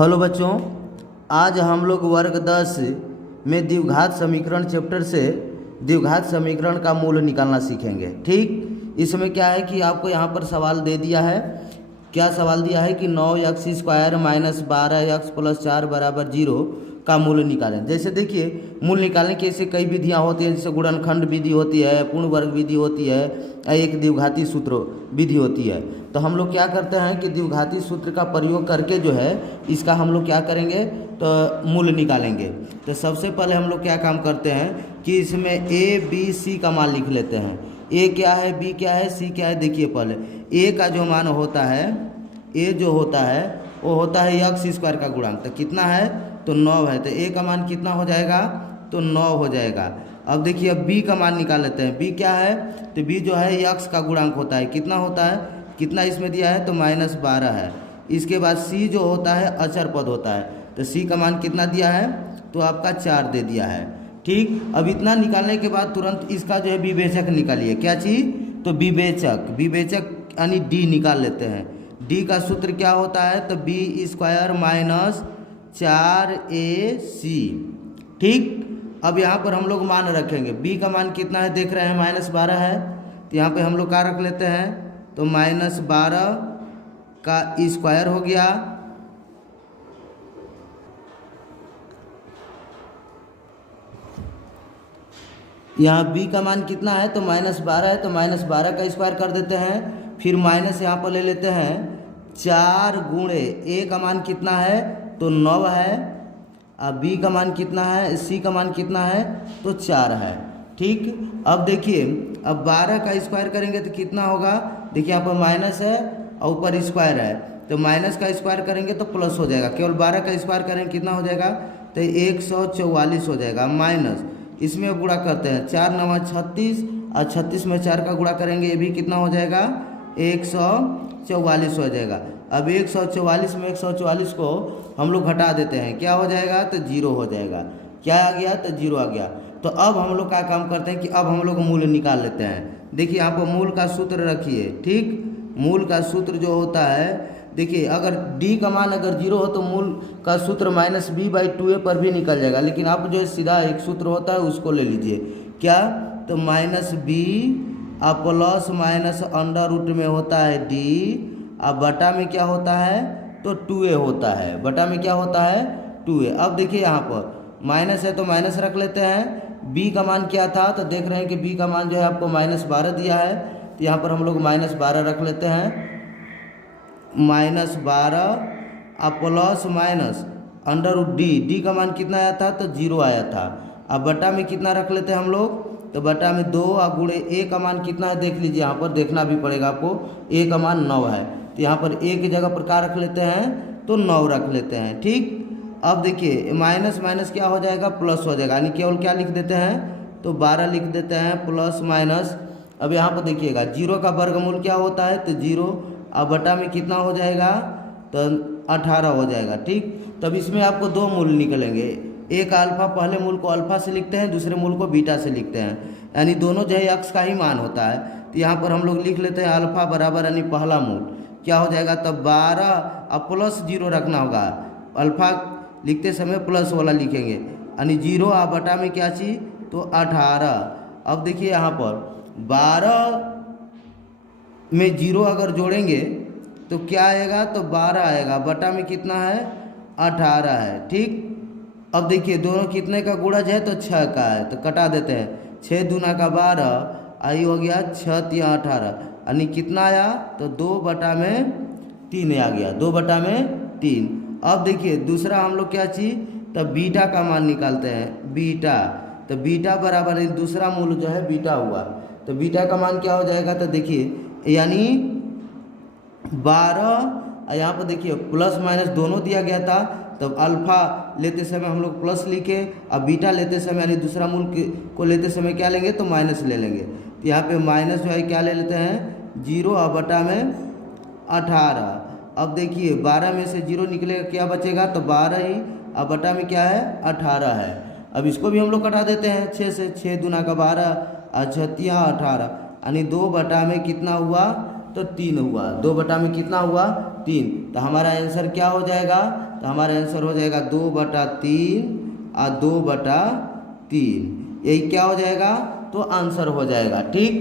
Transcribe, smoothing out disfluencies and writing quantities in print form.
Hello बच्चों, आज हम लोग वर्ग 10 में द्विघात समीकरण चैप्टर से द्विघात समीकरण का मूल निकालना सीखेंगे। ठीक, इसमें क्या है कि आपको यहाँ पर सवाल दे दिया है। क्या सवाल दिया है कि 9x² - 12x + 4 = 0 का मूल निकालें। जैसे देखिए, मूल निकालने की ऐसे कई विधियाँ होती हैं, जैसे गुणनखंड विधि होती है, पूर्ण वर्ग विधि होती है, एक द्विघाती सूत्र विधि होती है। तो हम लोग क्या करते हैं कि द्विघाती सूत्र का प्रयोग करके जो है इसका हम लोग क्या करेंगे तो मूल निकालेंगे। तो सबसे पहले हम लोग क्या काम करते हैं कि इसमें a b c का मान लिख लेते हैं। a क्या है, b क्या है, c क्या है। देखिए पहले a का जो मान होता है, a जो होता है वो होता है x² का गुणांक। तो कितना है तो 9 है। तो a का मान कितना हो जाएगा तो 9 हो जाएगा। अब देखिए, अब b का मान निकाल लेते हैं। b क्या है तो b जो है x का गुणांक होता है। कितना होता है, कितना इसमें दिया है तो -12 है। इसके बाद c जो होता है अचर पद होता है। तो c का मान कितना दिया है तो आपका 4 दे दिया है। ठीक, अब इतना निकालने के बाद तुरंत इसका जो है विवेचक निकालिए। क्या चीज़ तो विवेचक यानी d निकाल लेते हैं। d का सूत्र क्या होता है तो b² - 4ac। ठीक, अब यहाँ पर हम लोग मान रखेंगे। b का मान कितना है देख रहे हैं -12 है। तो यहाँ पे हम लोग क्या रख लेते हैं तो -12 का स्क्वायर हो गया। यहाँ b का मान कितना है तो -12 है। तो -12 का स्क्वायर कर देते हैं। फिर माइनस यहाँ पर ले लेते हैं 4 गुणे a का मान कितना है तो 9 है। अब b का मान कितना है, c का मान कितना है तो 4 है। ठीक, अब देखिए, अब 12 का स्क्वायर करेंगे तो कितना होगा। देखिए यहाँ पर माइनस है और ऊपर स्क्वायर है। तो माइनस का स्क्वायर करेंगे तो प्लस हो जाएगा। केवल 12 का स्क्वायर करेंगे कितना हो जाएगा तो 144 हो जाएगा। माइनस इसमें गुणा करते हैं 4 9 36 और 36 में 4 का गुणा करेंगे, ये भी कितना हो जाएगा 144 हो जाएगा। अब 144 में 144 को हम लोग घटा देते हैं, क्या हो जाएगा तो 0 हो जाएगा। क्या आ गया तो 0 आ गया। तो अब हम लोग क्या काम करते हैं कि अब हम लोग मूल निकाल लेते हैं। देखिए यहाँ पर मूल का सूत्र रखिए। ठीक, मूल का सूत्र जो होता है, देखिए अगर d का मान अगर 0 हो तो मूल का सूत्र -b/2a पर भी निकल जाएगा। लेकिन आप जो सीधा एक सूत्र होता है उसको ले लीजिए। क्या तो -b अब प्लस माइनस अंडर रूट में होता है d, अब बटा में क्या होता है तो 2a होता है। बटा में क्या होता है 2a। अब देखिए यहाँ पर माइनस है तो माइनस रख लेते हैं। b का मान क्या था तो देख रहे हैं कि b का मान जो है आपको -12 दिया है। तो यहाँ पर हम लोग -12 रख लेते हैं। -12 अब plus minus under root d का मान कितना आया था तो 0 आया था। अब बटा में कितना रख लेते हैं हम लोग तो बटा में 2 और गुणे a का मान कितना है देख लीजिए, यहाँ पर देखना भी पड़ेगा आपको। a का मान 9 है। तो यहाँ पर a की जगह पर क्या रख लेते हैं तो 9 रख लेते हैं। ठीक, अब देखिए माइनस माइनस क्या हो जाएगा प्लस हो जाएगा, यानी केवल क्या लिख देते हैं तो 12 लिख देते हैं प्लस माइनस। अब यहाँ पर देखिएगा 0 का वर्गमूल क्या होता है तो 0, अब बटा में कितना हो जाएगा तो 18 हो जाएगा। ठीक, तब इसमें आपको 2 मूल निकलेंगे। एक अल्फा, पहले मूल को अल्फा से लिखते हैं, दूसरे मूल को बीटा से लिखते हैं, यानी दोनों जो है x का ही मान होता है। तो यहाँ पर हम लोग लिख लेते हैं अल्फा बराबर यानी पहला मूल क्या हो जाएगा तब 12 अब प्लस 0 रखना होगा। अल्फा लिखते समय प्लस वाला लिखेंगे, यानी 0 और बटा में क्या चीज़ तो 18। अब देखिए यहाँ पर 12 में 0 अगर जोड़ेंगे तो क्या आएगा तो 12 आएगा। बटा में कितना है 18 है। ठीक, अब देखिए दोनों कितने का गुणज है तो 6 का है। तो कटा देते हैं 6 दूना का 12 आई हो गया 6 × 18, यानी कितना आया तो 2/3 आ गया। 2/3। अब देखिए दूसरा हम लोग क्या चीज़ तो बीटा का मान निकालते हैं। बीटा, तो बीटा बराबर दूसरा मूल जो है बीटा हुआ। तो बीटा का मान क्या हो जाएगा तो देखिए यानी 12, यहाँ पर देखिए प्लस माइनस दोनों दिया गया था। तब अल्फा लेते समय हम लोग प्लस लिखे, अब बीटा लेते समय यानी दूसरा मूल को लेते समय क्या लेंगे तो माइनस ले लेंगे। तो यहाँ पे माइनस जो है क्या ले लेते हैं 0 और बटा में 18। अब देखिए 12 में से 0 निकलेगा क्या बचेगा तो 12 ही, अब बटा में क्या है 18 है। अब इसको भी हम लोग कटा देते हैं 6 से। 6 दूना का 12 और 6 × 18, यानी 2 बटा में कितना हुआ तो 3 हुआ। 2 बटा में कितना हुआ 3, तो हमारा आंसर क्या हो जाएगा? तो हमारा आंसर हो जाएगा 2/3 और 2/3, यही क्या हो जाएगा? तो आंसर हो जाएगा। ठीक।